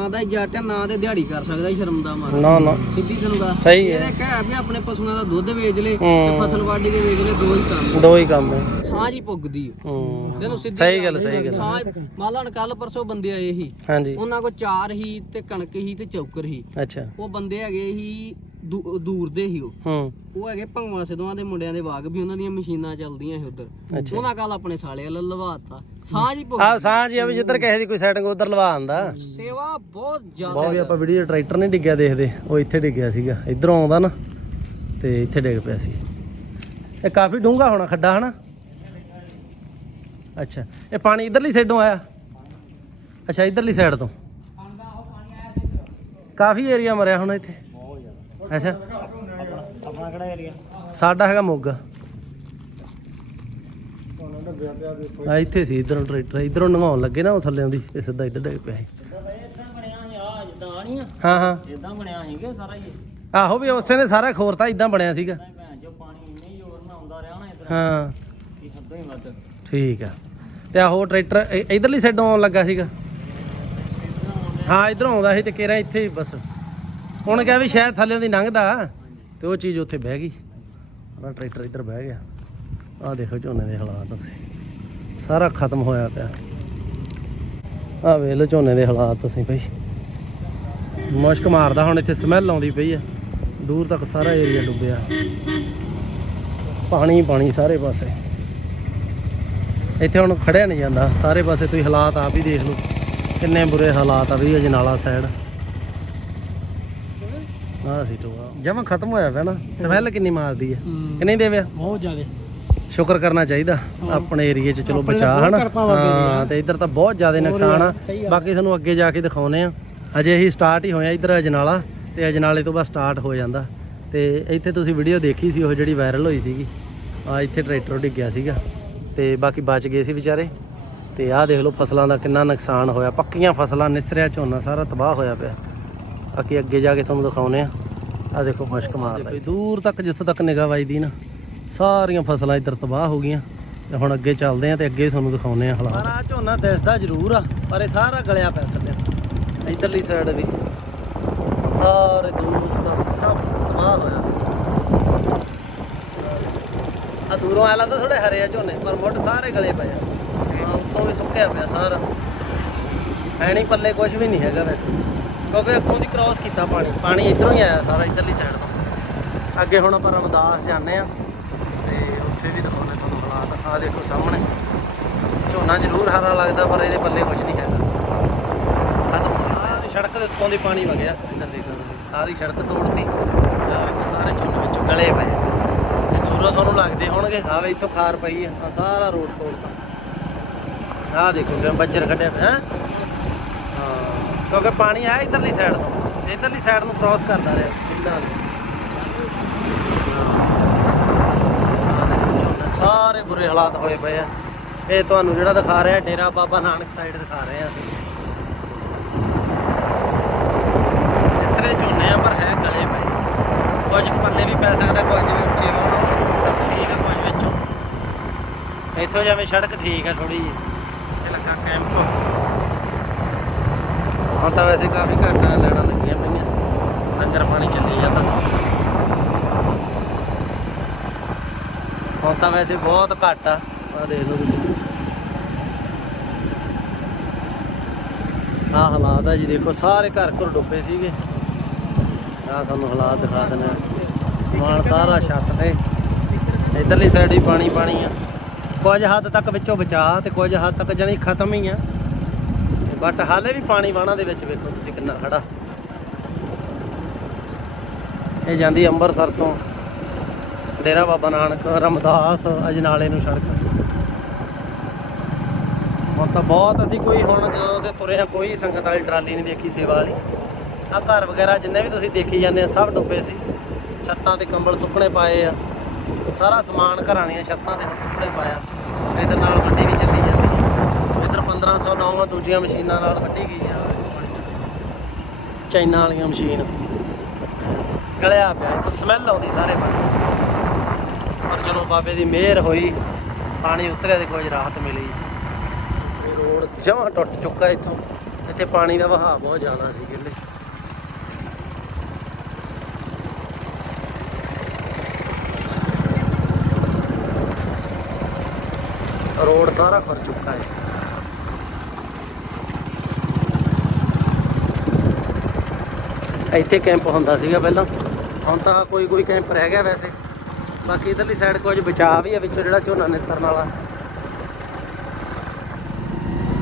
ਨਾਂ ਦਾ ਹੀ ਜੱਟ ਆ ਨਾਂ ਤੇ ਦਿਹਾੜੀ ਕਰ ਸਕਦਾ ਸ਼ਰਮ ਦਾ ਮਾਰਾ। ਨਾ ਨਾ। ਸਿੱਧੀ ਤੈਨੂੰ ਗੱਲ ਸਹੀ ਹੈ। ਇਹਦੇ ਕਹਿ ਵੀ ਆਪਣੇ ਪਸ਼ੂਆਂ ਦਾ ਦੁੱਧ ਵੇਚ ਲੇ ਤੇ ਹੂੰ। ਫਸਲ ਵਾਢੀ ਦੇ ਵੇਚ ਲੇ ਦੋ ਹੀ ਕੰਮ ਦੋ ਹੀ ਕੰਮ ਹੈ ਸਾਂਝ ਹੀ ਪੁੱਗਦੀ ਓ। ਹੂੰ। ਤੈਨੂੰ ਸਿੱਧੀ ਸਹੀ ਗੱਲ ਸਹੀ ਗੱਲ। ਸਾਂਝ ਮੰਨ ਲਾ ਕੱਲ ਪਰਸੋਂ ਬੰਦੇ ਆਏ ਸੀ। ਹਾਂਜੀ। ਉਹਨਾਂ ਕੋਲ ਚਾਰ ਹੀ ਤੇ ਕਣਕ ਹੀ ਤੇ ਚੌਕਰ ਹੀ। ਅੱਛਾ। ਉਹ ਬੰਦੇ ਹੈਗੇ ਹੀ ਦੂ- ਦੂਰ ਦੇ ਹੀ ਉਹ। ਹੂੰ। ਉਹ ਹੈਗੇ ਭੰਗਵਾ ਸਿੱਧਵਾਂ ਦੇ ਮੁੰਡਿਆਂ ਦੇ ਬਾਗ ਵੀ ਉਹਨਾਂ ਦੀਆਂ ਮਸ਼ੀਨਾਂ ਚੱਲਦੀਆਂ ਸੀ ਉਧਰ। ਉਹਨਾਂ ਕੱਲ ਆਪਣੇ ਸਾਲੇ ਵੱਲ ਲਵਾਤਾ। ਸਾਂਝ ਹੀ ਪੁੱਗ ਆ ਸਾਂਝ ਆ ਵੀ ਜਿੱਧਰ ਕਿਸੇ ਦੀ ਕੋਈ ਸੈਟਿੰਗ ਉਧਰ ਲਵਾ ਆਂਦਾ। ਸੇਵਾ ਬਹੁਤ ਜ਼ਿਆਦਾ ਬਹੁਤ ਵੀ ਆਪਾਂ ਵੀਡੀਓ ਟਰੈਕਟਰ ਨਹੀਂ ਡਿੱਗਿਆ ਦੇਖਦੇ। ਉਹ ਇੱਥੇ ਡਿੱਗਿਆ ਸੀਗਾ। ਇਧਰੋਂ ਆਉਂਦਾ ਨਾ ਤੇ ਇੱਥੇ ਡਿੱਗ ਪਿਆ ਸੀ। ਇਹ ਕਾਫੀ ਡੂੰਘਾ ਹੋਣਾ ਖੱਡਾ ਹਨਾ? ਅੱਛਾ। ਇਹ ਪਾਣੀ ਇਧਰਲੀ ਸਾਈਡੋਂ ਆਇਆ? ਅੱਛਾ ਇਧਰਲੀ ਸਾਈਡ ਤੋਂ। ਕਾਫੀ ਏਰੀਆ ਮਰਿਆ ਹੁਣ ਇੱਥੇ। ਅੱਛਾ। ਆਪਣਾ ਕਿਹੜਾ ਏਰੀਆ ਸਾਡਾ ਹੈਗਾ ਮੋਗਾ। ਆ ਇੱਥੇ ਸੀ ਇਧਰੋਂ ਟਰੈਕਟਰ ਇਧਰੋਂ ਨੰਗਾਉਣ ਲੱਗੇ ਨਾ ਉਹ ਥੱਲੇ ਆਉਂਦੀ ਇਹ ਸਿੱਧਾ ਇੱਧਰ ਡਿੱਗ ਪਿਆ ਸੀ। ਹਾਂ ਹਾਂ। ਇਦਾਂ ਬਣਿਆ ਸੀਗਾ ਸਾਰਾ ਹੀ। ਆਹੋ ਵੀ ਉਸੇ ਨੇ ਸਾਰਾ ਖੋਰਤਾ ਇਦਾਂ ਬਣਿਆ ਸੀਗਾ। ਜੋ ਪਾਣੀ ਇੰਨੇ ਜ਼ੋਰ ਨਾਲ ਆਉਂਦਾ ਰਿਹਾ ਨਾ ਇਧਰ ਹਾਂ। ਕੀ ਹੱਦੋਂ ਹੀ ਵੱਧ। ਠੀਕ ਆ। ਤੇ ਆਹੋ ਟਰੈਕਟਰ ਇਧਰਲੀ ਸਾਈਡੋਂ ਆਉਣ ਲੱਗਾ ਸੀਗਾ। ਹਾਂ ਇਧਰੋਂ ਆਉਂਦਾ ਸੀ ਤੇ ਕੇਰਾ ਇੱਥੇ ਹੀ ਬਸ। ਹੁਣ ਕਿਹਾ ਵੀ ਸ਼ਾਇਦ ਥੱਲੇ ਦੀ ਲੰਘਦਾ ਤੇ ਉਹ ਚੀਜ਼ ਉੱਥੇ ਬਹਿ ਗਈ। ਆਹ ਟਰੈਕਟਰ ਇੱਧਰ ਬਹਿ ਗਿਆ। ਆਹ ਦੇਖੋ ਝੋਨੇ ਦੇ ਹਾਲਾਤ ਤੁਸੀਂ ਸਾਰਾ ਖਤਮ ਹੋਇਆ ਪਿਆ। ਆਹ ਵੇਖ ਲਓ ਝੋਨੇ ਦੇ ਹਾਲਾਤ ਤੁਸੀਂ ਭਾਈ ਮੁਸ਼ਕ ਮਾਰਦਾ ਹੁਣ ਇੱਥੇ ਸਮੈਲ ਆਉਂਦੀ ਪਈ ਆ। ਦੂਰ ਤੱਕ ਸਾਰਾ ਏਰੀਆ ਡੁੱਬਿਆ। ਪਾਣੀ ਪਾਣੀ ਸਾਰੇ ਪਾਸੇ। ਇੱਥੇ ਹੁਣ ਖੜਿਆ ਨਹੀਂ ਜਾਂਦਾ। ਸਾਰੇ ਪਾਸੇ ਤੁਸੀਂ ਹਾਲਾਤ ਆਪ ਹੀ ਦੇਖ ਲਓ। ਕਿੰਨੇ ਬੁਰੇ ਹਾਲਾਤ ਆ ਵੀ ਅਜਨਾਲਾ ਸਾਈਡ ਆਹ ਸੀ ਟੋਆ ਜਮਾ ਖਤਮ ਹੋਇਆ ਪਿਆ ਨਾ ਸਮੈਲ ਕਿੰਨੀ ਮਾਰਦੀ ਹੈ। ਕਿ ਨਹੀਂ ਦੇਵਿਆ? ਬਹੁਤ ਜ਼ਿਆਦਾ। ਸ਼ੁਕਰ ਕਰਨਾ ਚਾਹੀਦਾ। ਆਪਣੇ ਏਰੀਏ 'ਚ ਚਲੋ ਬਚਾ ਹਨਾ? ਹਾਂ। ਤੇ ਇੱਧਰ ਤਾਂ ਬਹੁਤ ਜ਼ਿਆਦਾ ਨੁਕਸਾਨ ਆ। ਬਾਕੀ ਤੁਹਾਨੂੰ ਅੱਗੇ ਜਾ ਕੇ ਦਿਖਾਉਨੇ ਆ। ਅਜੇ ਹੀ ਸਟਾਰਟ ਹੀ ਹੋਇਆ ਇੱਧਰ ਅਜਨਾਲਾ ਤੇ ਅਜਨਾਲੇ ਤੋਂ ਬਾਅਦ ਸਟਾਰਟ ਹੋ ਜਾਂਦਾ। ਤੇ ਇੱਥੇ ਤੁਸੀਂ ਵੀਡੀਓ ਦੇਖੀ ਸੀ ਉਹ ਜਿਹੜੀ ਵਾਇਰਲ ਹੋਈ ਸੀਗੀ। ਆ ਇੱਥੇ ਟਰੈਕਟਰ ਡਿੱਗਿਆ ਸੀਗਾ। ਤੇ ਬਾਕੀ ਬਚ ਗਏ ਸੀ ਵਿਚਾਰੇ। ਤੇ ਆਹ ਦੇਖ ਲਓ ਫਸਲਾਂ ਦਾ ਕਿੰਨਾ ਨੁਕਸਾਨ ਹੋਇਆ। ਪੱਕੀਆਂ ਫਸਲਾਂ ਨਿਸਰਿਆ ਝੋਨਾ ਸਾਰਾ ਤਬਾਹ ਹੋਇਆ ਪਿਆ। ਬਾਕੀ ਅੱਗੇ ਜਾ ਕੇ ਤੁਹਾਨੂੰ ਦਿਖਾਉਨੇ ਆ। ਆ ਦੇਖੋ ਮੁਸ਼ਕ ਮਾਰਦਾ ਦੂਰ ਤੱਕ ਜਿੱਥੋਂ ਤੱਕ ਨਿਗਾਹ ਵੱਜਦੀ ਨਾ ਸਾਰੀਆਂ ਫਸਲਾਂ ਇੱਧਰ ਤਬਾਹ ਹੋ ਗਈਆਂ ਤੇ ਹੁਣ ਅੱਗੇ ਚੱਲਦੇ ਆ ਤੇ ਅੱਗੇ ਤੁਹਾਨੂੰ ਦਿਖਾਉਨੇ ਆ ਹਾਲਾਤ। ਸਾਰਾ ਝੋਨਾ ਦਿਸਦਾ ਜ਼ਰੂਰ ਆ ਪਰ ਇਹ ਸਾਰਾ ਗਲਿਆ ਪਿਆ ਥੱਲੇ। ਇੱਧਰਲੀ ਸਾਈਡ ਵੀ। ਸਾਰੇ ਦੂਰ ਤੱਕ ਸਭ ਤਬਾਹ ਹੋਇਆ। ਆ ਦੂਰੋਂ ਆ ਲੱਗਦਾ ਥੋੜੇ ਹਰੇ ਆ ਝੋਨੇ ਪਰ ਮੁੱਢ ਸਾਰੇ ਗਲੇ ਪਏ ਆ। ਉੱਤੋਂ ਵੀ ਸੁੱਕਿਆ ਪਿਆ ਸਾਰਾ। ਨਹੀਂ ਪੱਲੇ ਕੁਝ ਵੀ ਨਹੀਂ ਹੈਗਾ ਵੈਸੇ। ਕਿਉਂਕਿ ਇੱਥੋਂ ਦੀ ਕ੍ਰਾਸ ਕੀਤਾ ਪਾਣੀ। ਪਾਣੀ ਇਧਰੋਂ ਹੀ ਆਇਆ ਸਾਰਾ, ਇਧਰਲੀ ਸਾਈਡ ਤੋਂ। ਅੱਗੇ ਹੁਣ ਆਪਾਂ ਰਮਦਾਸ ਜਾਂਦੇ ਆ ਤੇ ਉੱਥੇ ਵੀ ਦਿਖਾਉਂਦੇ ਤੁਹਾਨੂੰ ਹਾਲਾਤ। ਆ ਦੇਖੋ ਸਾਹਮਣੇ। ਝੋਨਾ ਜ਼ਰੂਰ ਹਰਾ ਲੱਗਦਾ, ਪਰ ਇਹਦੇ ਪੱਲੇ ਕੁਝ ਨਹੀਂ ਹੈਗਾ। ਖਤਮ ਸਾਰੀ ਸੜਕ ਦੇ ਉੱਤੋਂ ਦੀ ਪਾਣੀ ਵਗਿਆ। ਇੱਧਰ ਦੇਖੋ ਤੁਸੀਂ। ਸਾਰੀ ਸੜਕ ਤੋੜਤੀ। ਸਾਰੇ ਝੋਨੇ ਵਿੱਚੋਂ ਗਲੇ ਪਏ। ਆ। ਤੇ ਦੂਰੋਂ ਤੁਹਾਨੂੰ ਲੱਗਦੇ ਹੋਣਗੇ ਹਾਂ ਵੇ ਇੱਥੋਂ ਖਾਰ ਪਈ ਆ। ਸਾਰਾ ਰੋਡ ਤੋੜਤਾ। ਆਹ ਦੇਖੋ ਕਿਵੇਂ ਬੱਜਰ ਕੱਢਿਆ ਪਿਆ, ਹੈਂ। ਹਾਂ। ਕਿਉਂਕਿ ਪਾਣੀ ਆਇਆ ਇਧਰਲੀ ਸਾਈਡ ਤੋਂ। ਇਧਰਲੀ ਸਾਈਡ ਨੂੰ ਕ੍ਰਾਸ ਕਰਦਾ ਰਿਹਾ। ਸਿੱਧਾ ਸਾਰੇ ਬੁਰੇ ਹਾਲਾਤ ਹੋਏ ਪਏ ਆ। ਇਹ ਤੁਹਾਨੂੰ ਜਿਹੜਾ ਦਿਖਾ ਰਿਹਾ, ਡੇਰਾ ਬਾਬਾ ਨਾਨਕ ਸਾਈਡ ਦਿਖਾ ਰਹੇ ਆ ਅਸੀਂ। ਇਸ ਤਰ੍ਹਾਂ ਝੋਨੇ ਆ, ਪਰ ਹੈ ਗਲੇ ਪਏ। ਕੁਝ ਪੱਲੇ ਵੀ ਪੈ ਸਕਦਾ, ਕੁਝ ਜਿਵੇਂ ਉੱਚੇ ਠੀਕ ਆ, ਕੁਝ ਵਿੱਚੋਂ। ਇੱਥੋਂ ਜਿਵੇਂ ਸੜਕ ਠੀਕ ਆ ਥੋੜੀ ਜਿਹੀ। ਇਹ ਲੱਗਾ ਕੈਂਪ ਹੁਣ ਤਾਂ ਵੈਸੇ ਕਾਫੀ ਘਾਟਾਂ ਲੈਣਾ ਲੱਗੀਆਂ ਪਈਆਂ। ਲੰਗਰ ਪਾਣੀ ਚੱਲੀ ਜਾਂਦਾ। ਹੁਣ ਤਾਂ ਵੈਸੇ ਬਹੁਤ ਘੱਟ ਆ ਆ ਦੇਖ ਲਓ ਤੁਸੀਂ। ਆਹ ਹਾਲਾਤ ਆ ਜੀ, ਦੇਖੋ, ਸਾਰੇ ਘਰ ਘਰ ਡੁੱਬੇ ਸੀਗੇ। ਆਹ ਤੁਹਾਨੂੰ ਹਾਲਾਤ ਦਿਖਾ ਦਿੰਦੇ ਆ। ਸਮਾਨ ਸਾਰਾ ਛੱਤ ਤੇ। ਇਧਰਲੀ ਸਾਈਡ ਵੀ ਪਾਣੀ ਪਾਣੀ ਆ। ਕੁਝ ਹੱਦ ਤੱਕ ਵਿੱਚੋਂ ਬਚਾ ਤੇ ਕੁਝ ਹੱਦ ਤੱਕ ਜਾਨੀ ਖਤਮ ਹੀ ਆ। ਬਟ ਹਾਲੇ ਵੀ ਪਾਣੀ ਵਾਣਾ ਦੇ ਵਿੱਚ ਵੇਖੋ ਤੁਸੀਂ ਕਿੰਨਾ ਖੜਾ। ਇਹ ਜਾਂਦੀ ਅੰਮ੍ਰਿਤਸਰ ਤੋਂ। ਡੇਰਾ ਬਾਬਾ ਨਾਨਕ, ਰਮਦਾਸ, ਅਜਨਾਲੇ ਨੂੰ ਸੜਕ। ਹੁਣ ਤਾਂ ਬਹੁਤ ਅਸੀਂ ਕੋਈ ਹੁਣ ਜਦੋਂ ਦੇ ਤੁਰੇ ਆ ਕੋਈ ਸੰਗਤ ਵਾਲੀ ਟਰਾਲੀ ਨਹੀਂ ਦੇਖੀ ਸੇਵਾ ਵਾਲੀ। ਆ ਘਰ ਵਗੈਰਾ ਜਿੰਨੇ ਵੀ ਤੁਸੀਂ ਦੇਖੀ ਜਾਂਦੇ ਆ, ਸਭ ਡੁੱਬੇ ਸੀ। ਛੱਤਾਂ ਤੇ ਕੰਬਲ ਸੁੱਕਣੇ ਪਾਏ ਆ। ਸਾਰਾ ਸਮਾਨ ਘਰਾਂ ਦੀਆਂ ਛੱਤਾਂ ਤੇ ਹੁਣ ਸੁੱਕਣੇ ਪਾਇਆ ਇਹਦੇ ਨਾਲ ਵੱਡੀ ਵੀ ਚੱਲੀ ਜਾਂਦੀ ਹੈ ਇਧਰ 1500 ਨੌਵਾਂ ਦੂਜੀਆਂ ਮਸ਼ੀਨਾਂ ਨਾਲ ਵੱਢੀ ਗਈ ਆ। ਚਾਈਨਾ ਵਾਲੀਆਂ ਮਸ਼ੀਨ। ਗਲਿਆ ਪਿਆ ਇੱਥੋਂ ਸਮੈਲ ਆਉਂਦੀ ਸਾਰੇ ਪਾਸੇ। ਪਰ ਚਲੋ ਬਾਬੇ ਦੀ ਮਿਹਰ ਹੋਈ, ਪਾਣੀ ਉਤਰਿਆ ਤੇ ਕੁਝ ਰਾਹਤ ਮਿਲੀ। ਇਹ ਰੋਡ ਜਮਾਂ ਟੁੱਟ ਚੁੱਕਾ ਇੱਥੋਂ। ਇੱਥੇ ਪਾਣੀ ਦਾ ਵਹਾਅ ਬਹੁਤ ਜ਼ਿਆਦਾ ਸੀ ਕਹਿੰਦੇ ਰੋਡ ਸਾਰਾ ਖਰ ਚੁੱਕਾ ਹੈ। ਇੱਥੇ ਕੈਂਪ ਹੁੰਦਾ ਸੀਗਾ ਪਹਿਲਾਂ। ਹੁਣ ਤਾਂ ਕੋਈ ਕੋਈ ਕੈਂਪ ਰਹਿ ਗਿਆ ਵੈਸੇ। ਬਾਕੀ ਇਧਰਲੀ ਸਾਈਡ ਕੁਝ ਬਚਾਅ ਵੀ ਆ ਵਿੱਚੋਂ ਜਿਹੜਾ ਝੋਨਾ ਨਿਸਰਨ ਵਾਲਾ।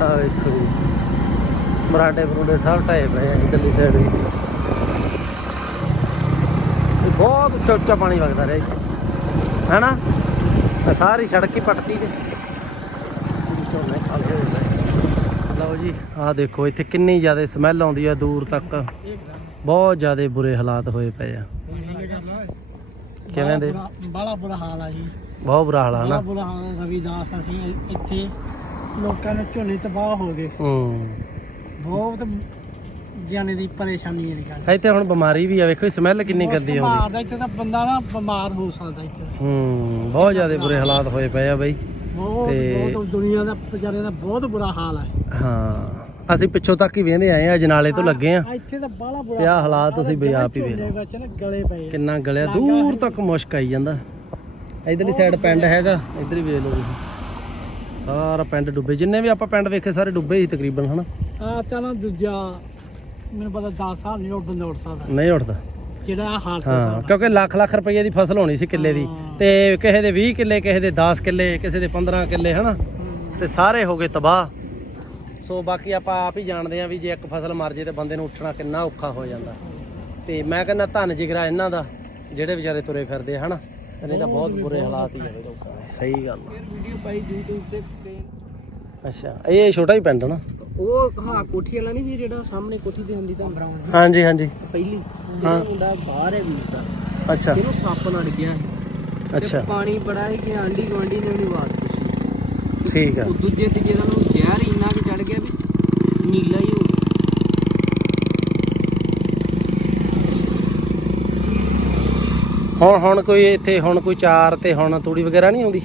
ਆ ਵੇਖੋ ਮਰਾਡੇ ਬਰੂਡੇ ਸਭ ਢਾਏ ਪਏ ਆ ਇਧਰਲੀ ਸਾਈਡ ਵੀ। ਬਹੁਤ ਉੱਚਾ ਉੱਚਾ ਪਾਣੀ ਵਗਦਾ ਰਿਹਾ ਜੀ ਹੈਨਾ? ਸਾਰੀ ਸੜਕ ਹੀ ਪਟਤੀ ਜੇ। ਝੋਨੇ ਖਾਲੇ ਹੋਏ ਪਏ। ਲਓ ਜੀ ਆਹ ਦੇਖੋ ਇੱਥੇ ਕਿੰਨੀ ਜ਼ਿਆਦਾ ਸਮੈਲ ਆਉਂਦੀ ਆ ਦੂਰ ਤੱਕ। ਬਹੁਤ ਜ਼ਿਆਦਾ ਬੁਰੇ ਹਾਲਾਤ ਹੋਏ ਪਏ ਆ। ਕਿਵੇਂ ਦੇ? ਬੜਾ ਬੁਰਾ ਹਾਲ ਆ ਜੀ। ਬਹੁਤ ਬੁਰਾ ਹਾਲ ਆ ਨਾ। ਬੁਰਾ ਹਾਲ ਆ ਰਵੀਦਾਸ ਅਸੀਂ ਇੱਥੇ ਲੋਕਾਂ ਦੇ ਝੋਨੇ ਤਬਾਹ ਹੋ ਗਏ। ਹੂੰ। ਬਹੁਤ ਜਾਨੇ ਦੀ ਪਰੇਸ਼ਾਨੀ ਹੈ ਗੱਲ। ਇੱਥੇ ਹੁਣ ਬਿਮਾਰੀ ਵੀ ਆ ਵੇਖੋ ਸਮੈਲ ਕਿੰਨੀ ਗੰਦੀ ਆਉਂਦੀ ਮਾਰਦਾ ਇੱਥੇ ਤਾਂ ਬੰਦਾ ਨਾ ਬਿਮਾਰ ਹੋ ਸਕਦਾ ਇੱਥੇ। ਹੂੰ ਬਹੁਤ ਜ਼ਿਆਦਾ ਬੁਰੇ ਹਾਲਾਤ ਹੋਏ ਪਏ ਆ ਬਈ। ਬਹੁਤ ਤੇ- ਬਹੁਤ ਦੁਨੀਆ ਦਾ ਵਿਚਾਰੇ ਦਾ ਬਹੁਤ ਬੁਰਾ ਹਾਲ ਹੈ। ਹਾਂ ਅਸੀਂ ਪਿੱਛੋਂ ਤੱਕ ਹੀ ਵੇਂਦੇ ਆਏ ਆ ਜਨਾਲੇ ਤੋਂ ਲੱਗੇ ਆ ਇੱਥੇ ਤਾਂ ਬੜਾ ਬੁਰਾ ਤੇ ਆਹ ਹਾਲਾਤ ਤੁਸੀਂ ਜਿਹੜੇ ਆਪ ਹੀ ਵੇਖ ਝੋਨੇ ਲਓ। ਵਿੱਚ ਨਾ ਗਲੇ ਪਏ। ਆ। ਕਿੰਨਾ ਗਲਿਆ ਦੂਰ ਤੱਕ ਮੁਸ਼ਕ ਆਈ ਜਾਂਦਾ। ਇਧਰਲੀ ਸਾਈਡ ਪਿੰਡ ਹੈਗਾ ਇਧਰ ਹੀ ਵੇਖ ਲਓ ਤੁਸੀਂ। ਸਾਰਾ ਪਿੰਡ ਡੁੱਬੇ ਜਿੰਨੇ ਵੀ ਆਪਾਂ ਪਿੰਡ ਵੇਖੇ ਸਾਰੇ ਡੁੱਬੇ ਹੀ ਤਕਰੀਬਨ ਹਨਾ? ਆਹ ਤਾਂ ਨਾ ਦੂਜਾ ਮੈਨੂੰ ਪਤਾ 10 ਸਾਲ ਨਹੀਂ ਸਕਦਾ। ਨਹੀਂ ਉੱਠਦਾ ਜਿਹੜਾ ਆਹ ਹਾਲ ਹਾਂ ਕਿਉਂਕਿ ਲੱਖ ਲੱਖ ਰੁਪਏ ਦੀ ਫਸਲ ਹੋਣੀ ਸੀ ਕਿੱਲੇ ਦੀ। ਤੇ ਕਿਸੇ ਦੇ 20 ਕਿੱਲੇ ਕਿਸੇ ਦੇ 10 ਕਿੱਲੇ ਕਿਸੇ ਦੇ 15 ਕਿੱਲੇ ਹਨਾ? ਤੇ ਸਾਰੇ ਹੋ ਗਏ ਤਬਾਹ। ਸੋ ਬਾਕੀ ਆਪਾਂ ਆਪ ਹੀ ਜਾਣਦੇ ਆ ਵੀ ਜੇ ਇੱਕ ਫਸਲ ਮਰ ਜੇ ਤੇ ਬੰਦੇ ਨੂੰ ਉੱਠਣਾ ਕਿੰਨਾ ਔਖਾ ਹੋ ਜਾਂਦਾ। ਤੇ ਮੈਂ ਕਹਿੰਦਾ ਧੰਨ ਜਿਗਰਾ ਇਹਨਾਂ ਦਾ ਜਿਹੜੇ ਵਿਚਾਰੇ ਤੁਰੇ ਫਿਰਦੇ ਆ, ਹਨਾ? ਨਹੀਂ ਤਾਂ ਬਹੁਤ ਬੁਰੇ ਹਾਲਾਤ ਹੀ ਆ ਸਹੀ ਗੱਲ ਆ। ਵੀਡੀਓ ਪਾਈ YouTube ਤੇ ਤੇ ਅੱਛਾ ਇਹ ਛੋਟਾ ਹੀ ਪਿੰਡ ਨਾ? ਉਹ ਹਾਂ ਕੋਠੀ ਵਾਲਾ ਨਹੀਂ ਵੀ ਜਿਹੜਾ ਸਾਹਮਣੇ ਕੋਠੀ ਤੇ ਹੁੰਦੀ ਤਾਂ ਹਾਂਜੀ ਹਾਂਜੀ। ਪਹਿਲੀ। ਜਿਹੜਾ ਮੁੰਡਾ ਬਾਹਰ ਹੈ ਵੀਰ ਦਾ। ਅੱਛਾ। ਇਹਨੂੰ ਸੱਪ ਲੜ ਗਿਆ ਤੇ ਅੱਛਾ। ਪਾਣੀ ਬੜਾ ਹੈ ਕਿ ਆਂਢੀ ਗੁਆਂਢੀ ਨੇ ਵੀ ਬਾਤ ਪੁੱਛੀ। ਠੀਕ ਆ। ਉਹ ਦੂਜੇ ਤੀਜੇ ਦਾ ਨੂੰ ਜ਼ਹਿਰ ਇੰਨਾ ਕਿ ਚੜ ਗਿਆ ਵੀ ਨੀਲਾ ਹੀ ਹੋ ਗਿਆ। ਹੁਣ ਹੁਣ ਕੋਈ ਇੱਥੇ ਹੁਣ ਕੋਈ ਚਾਰ ਤੇ ਹੁਣ ਤੂੜੀ ਵਗੈਰਾ ਨਹੀਂ ਆਉਂਦੀ?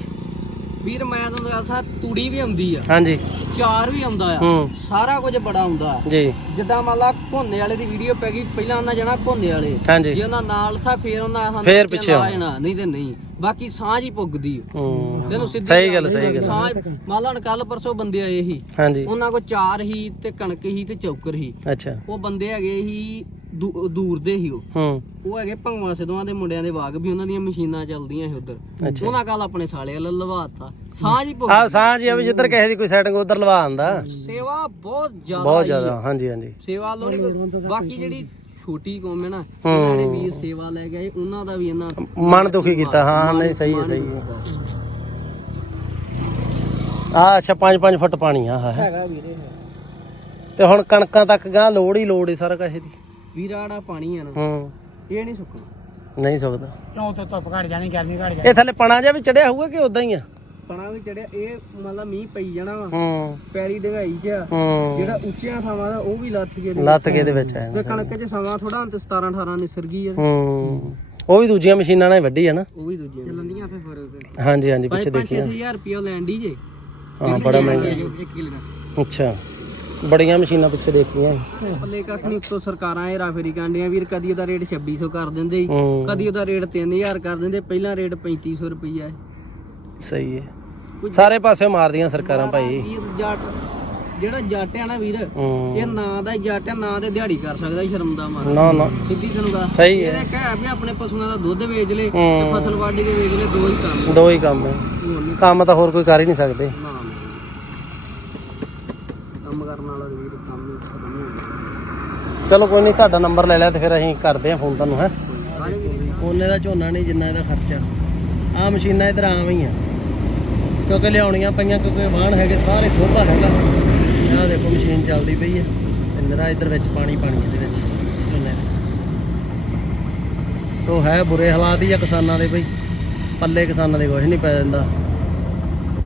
ਵੀਰ ਮੈਂ ਤੁਹਾਨੂੰ ਦੱਸਾਂ ਤੂੜੀ ਵੀ ਆਉਂਦੀ ਆ। ਹਾਂਜੀ। ਚਾਰ ਵੀ ਆਉਂਦਾ ਆ। ਹੂੰ। ਸਾਰਾ ਕੁਝ ਬੜਾ ਆਉਂਦਾ ਆ। ਜੀ। ਜਿੱਦਾਂ ਮੰਨ ਲਾ ਘੋਨੇ ਵਾਲੇ ਦੀ ਵੀਡੀਓ ਪੈ ਗਈ ਪਹਿਲਾਂ ਉਹਨਾਂ ਜਾਣਾ ਘੋਨੇ ਵਾਲੇ। ਹਾਂਜੀ। ਜੇ ਉਹਨਾਂ ਨਾਲ ਥਾ ਫੇਰ ਉਹਨਾਂ ਸਾਨੂੰ ਫੇਰ ਪਿੱਛੇ ਆਉਣਾ। ਜਾਣਾ ਨਹੀਂ ਤੇ ਨਹੀਂ। ਬਾਕੀ ਸਾਂਝ ਹੀ ਪੁੱਗਦੀ। ਹੂੰ। ਤੈਨੂੰ ਸਿੱਧੀ ਸਹੀ ਗੱਲ ਸਹੀ ਗੱਲ। ਸਾਂਝ ਮੰਨ ਲਾ ਕੱਲ ਪਰਸੋਂ ਬੰਦੇ ਆਏ ਸੀ। ਹਾਂਜੀ। ਉਹਨਾਂ ਕੋ ਚਾਰ ਹੀ ਤੇ ਕਣਕ ਹੀ ਤੇ ਚੌਕਰ ਹੀ ਅੱਛਾ। ਉਹ ਬੰਦੇ ਹੈਗੇ ਹੀ ਦੂ- ਦੂਰ ਦੇ ਹੀ ਉਹ। ਹੂੰ। ਉਹ ਹੈਗੇ ਭੰਗਵਾ ਸਿੱਧਵਾਂ ਦੇ ਮੁੰਡਿਆਂ ਦੇ ਬਾਗ ਵੀ ਉਹਨਾਂ ਦੀਆਂ ਮਸ਼ੀਨਾਂ ਚੱਲਦੀਆਂ ਸੀ ਉਧਰ। ਅੱਛਾ। ਉਹਨਾਂ ਕੱਲ ਆਪਣੇ ਸਾਲੇ ਵੱਲ ਲਵਾਤਾ। ਸਾਂਝ ਹੀ ਪੁੱਗ ਆਹ ਸਾਂਝ ਹੀ ਆ ਵੀ ਜਿੱਧਰ ਕਿਸੇ ਦੀ ਕੋਈ ਸੈਟਿੰਗ ਉਧਰ ਲਵਾ ਆਂਦਾ। ਸੇਵਾ ਬਹੁਤ ਜ਼ਿਆਦਾ ਬਹੁਤ ਆ। ਜ਼ਿਆਦਾ ਹਾਂਜੀ ਹਾਂਜੀ। ਸੇਵਾ ਲੋ ਬਾਕੀ ਜਿਹੜੀ ਛੋਟੀ ਕੌਮ ਹੈ ਨਾ। ਇਹਨਾਂ ਨੇ ਵੀਰ ਸੇਵਾ ਲੈ ਗਏ ਉਹਨਾਂ ਦਾ ਵੀ ਇਹਨਾਂ ਮਨ ਦੁਖੀ ਕੀਤਾ। ਹਾਂ ਨਹੀਂ ਸਹੀ ਹੈ ਸਹੀ ਹੈ। ਆ ਅੱਛਾ 5-5 ਫੁੱਟ ਪਾਣੀ ਆ ਹੈ। ਹੈਗਾ ਵੀਰੇ ਤੇ ਹੁਣ ਕਣਕਾਂ ਤੱਕ ਗਾਂ ਲੋੜ ਹੀ ਲੋੜ ਹੀ ਸਾਰਾ ਕਾਹੇ ਦੀ। ਵੀਰਾੜਾ ਪਾਣੀ ਆ ਨਾ ਹੂੰ। ਇਹ ਨਹੀਂ ਸੁੱਕਣਾ। ਨਹੀਂ ਸੁੱਕਦਾ। ਕਿਉਂ ਤਾਂ ਧੁੱਪ ਘੜ ਜਾਣੀ ਗਰਮੀ ਘੜ ਇਹ ਥੱਲੇ ਪਣਾ ਜਿਹਾ ਵੀ ਚੜਿਆ ਹੋਊਗਾ ਕਿ ਉਦਾਂ ਹੀ ਆ? ਪਣਾ ਵੀ ਚੜਿਆ ਇਹ ਮਤਲਬ ਮੀਂਹ ਪਈ ਜਾਣਾ ਵਾ। ਹੂੰ। ਪੈਰੀ ਡਗਾਈ ਚ ਆ। ਹੂੰ। ਜਿਹੜਾ ਉੱਚੀਆਂ ਥਾਵਾਂ ਦਾ ਉਹ ਵੀ ਲੱਥ ਲੱਤ ਕੇ ਦੇ ਵਿੱਚ ਆ ਤੇ ਕਣਕ ਚ ਸਮਾਂ ਥੋੜਾ ਹੁਣ ਤੇ 17 18 ਨਿਸਰ ਗਈ ਆ। ਹੂੰ। ਉਹ ਵੀ ਦੂਜੀਆਂ ਮਸ਼ੀਨਾਂ ਨਾਲ ਹੀ ਵੱਢੀ ਆ ਨਾ। ਉਹ ਵੀ ਦੂਜੀਆਂ ਚੱਲਣੀਆਂ ਫੇ ਫ਼ਰਕ ਹਾਂਜੀ ਹਾਂਜੀ ਪਿੱਛੇ 5 ਦੇਖੀਆਂ 6000 ਰੁਪਿਆ ਲੈਣ ਦੀ ਜੇ। ਹਾਂ ਬੜਾ ਮਹਿੰਗਾ। ਅੱਛਾ। ਬੜੀਆਂ ਮਸ਼ੀਨਾਂ ਪਿੱਛੇ ਦੇਖੀਆਂ ਪੱਲੇ ਕੱਖ ਨਹੀਂ ਉੱਤੋਂ ਸਰਕਾਰਾਂ ਇਹ ਰਾਫੇਰੀ ਕਾਂਡੀਆਂ ਵੀਰ ਕਦੀ ਉਹਦਾ ਰੇਟ 2600 ਕਰ ਦਿੰਦੇ ਸੀ ਹੂੰ। ਕਦੀ ਉਹਦਾ ਰੇਟ 3000 ਕਰ ਦਿੰਦੇ ਪਹਿਲਾਂ ਰੇਟ 3500 ਰੁਪਈਆ ਹੈ ਸਹੀ ਹੈ। ਸਾਰੇ ਪਾਸੇ ਮਾਰਦੀਆਂ ਸਰਕਾਰਾਂ ਭਾਈ। ਵੀਰ ਜੱਟ ਜਿਹੜਾ ਜੱਟ ਆ ਨਾ ਵੀਰ ਹੂੰ। ਇਹ ਨਾਂ ਦਾ ਹੀ ਜੱਟ ਆ ਨਾਂ ਤੇ ਦਿਹਾੜੀ ਕਰ ਸਕਦਾ ਸ਼ਰਮ ਦਾ ਮਾਰ। ਨਾ ਨਾ। ਸਿੱਧੀ ਤੈਨੂੰ ਗੱਲ ਸਹੀ ਹੈ। ਇਹਦੇ ਕਹਿ ਵੀ ਆਪਣੇ ਪਸ਼ੂਆਂ ਦਾ ਦੁੱਧ ਵੇਚ ਲੈ ਤੇ ਹੂੰ। ਫਸਲ ਵੱਢ ਕੇ ਵੇਚ ਲੈ ਦੋ ਹੀ ਕੰਮ। ਦੋ ਹੀ ਕੰਮ ਹੈ। ਹੋਰ ਕੰਮ ਤਾਂ ਹੋਰ ਕੋਈ ਕਰ ਹੀ ਨਹੀਂ ਸਕਦੇ। ਨਾ। ਕੰਮ ਕਰਨ ਵਾਲਾ ਵੀਰ ਕੰਮ ਹੀ ਖਤਮ ਹੋ ਗਿਆ। ਚਲੋ ਕੋਈ ਨਹੀਂ ਤੁਹਾਡਾ ਨੰਬਰ ਲੈ ਲਿਆ ਤੇ ਫਿਰ ਅਸੀਂ ਕਰਦੇ ਹਾਂ ਫੋਨ ਤੁਹਾਨੂੰ ਹੈ? ਉਹਨੇ ਦਾ ਝੋਨਾ ਨਹੀਂ ਜਿੰਨਾ ਇਹਦਾ ਖਰਚਾ। ਆ ਮਸ਼ੀਨਾਂ ਇਧਰ ਆਮ ਹੀ ਆ। ਕਿਉਂਕਿ ਲਿਆਉਣੀਆਂ ਪਈਆਂ ਕਿਉਂਕਿ ਵਾਹਣ ਹੈਗੇ ਸਾਰੇ ਖੋਭਾ ਹੈਗਾ। ਆਹ ਦੇਖੋ ਮਸ਼ੀਨ ਚੱਲਦੀ ਪਈ ਹੈ ਤੇ ਨਿਰਾ ਇਧਰ ਵਿੱਚ ਪਾਣੀ ਪਾਣੀ ਇਹਦੇ ਵਿੱਚ ਝੋਨੇ ਦੇ। ਸੋ ਹੈ ਬੁਰੇ ਹਾਲਾਤ ਹੀ ਆ ਕਿਸਾਨਾਂ ਦੇ ਬਈ। ਪੱਲੇ ਕਿਸਾਨਾਂ ਦੇ ਕੁਝ ਨਹੀਂ ਪੈ ਜਾਂਦਾ।